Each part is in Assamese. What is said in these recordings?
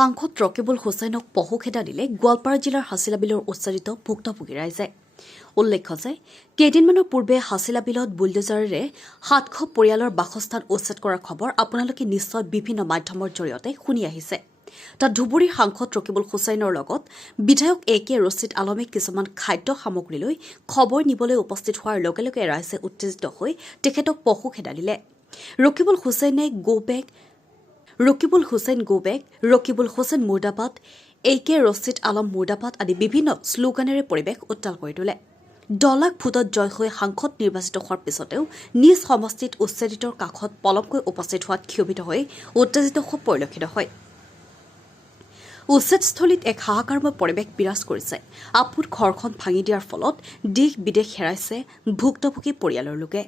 সাংসদ ৰকিবুল হুছেইনক পহু খেদা দিলে গোৱালপাৰা জিলাৰ হাছিলা বিলৰ উচ্চাৰিত ভুক্তভোগী ৰাইজে। উল্লেখ্য যে কেইদিনমানৰ পূৰ্বে হাছিলা বিলত বুলডোজাৰেৰে 700 পৰিয়ালৰ বাসস্থান উচ্ছেদ কৰাৰ খবৰ আপোনালোকে নিশ্চয় বিভিন্ন মাধ্যমৰ জৰিয়তে শুনি আহিছে। তাত ধুবুৰীৰ সাংসদ ৰকিবুল হুছেইনৰ লগত বিধায়ক A.K. ৰছিদ আলমে কিছুমান খাদ্য সামগ্ৰী লৈ খবৰ নিবলৈ উপস্থিত হোৱাৰ লগে লগে ৰাইজে উত্তেজিত হৈ তেখেতক পহু খেদা দিলে। ৰকিবুল হুছেইন গোবেক, ৰকিবুল হুছেইন মুৰ্দাবাদ, A.K. ৰছিদ আলম মুৰ্দাবাদ আদি বিভিন্ন শ্লোগানেৰে পৰিৱেশ উত্তাল কৰি তোলে। ডলাক ভোটত জয় হৈ সাংসদ নিৰ্বাচিত হোৱাৰ পিছতেও নিজ সমষ্টিত উচ্ছেদিতৰ কাষত পলমকৈ উপস্থিত হোৱাত ক্ষোভিত হৈ উত্তেজিত হোৱা পৰিলক্ষিত হয়। উচ্ছেদস্থলীত এক হাহাকাৰময় পৰিৱেশ বিৰাজ কৰিছে। আপুত ঘৰখন ভাঙি দিয়াৰ ফলত দেশ বিদেশ হেৰাইছে ভুক্তভোগী পৰিয়ালৰ লোকে।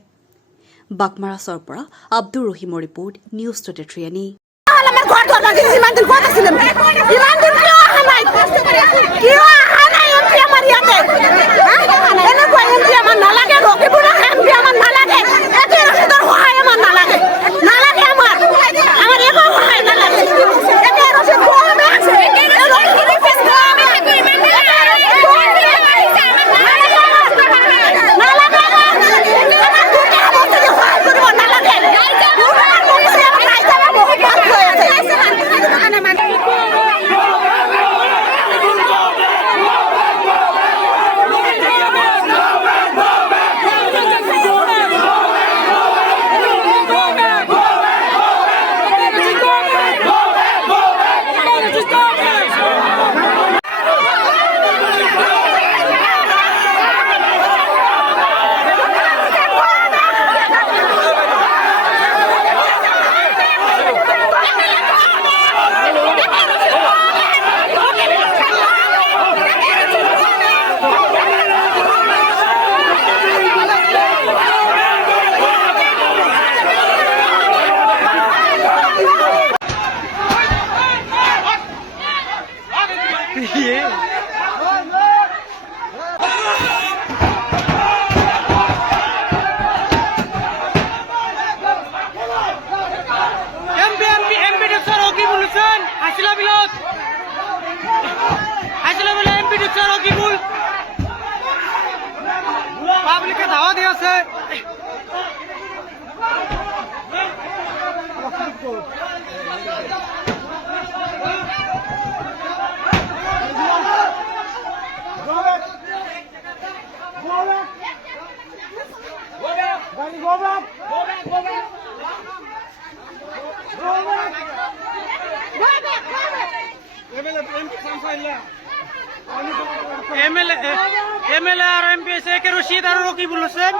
বাগমাৰাছৰ পৰা আব্দুৰ ৰহিমৰ ৰিপৰ্ট, নিউজ 23। পাবলিকে ধাওয়া দিয়েছে। MLA और MP से के रशीद और रकीबुल हुसैन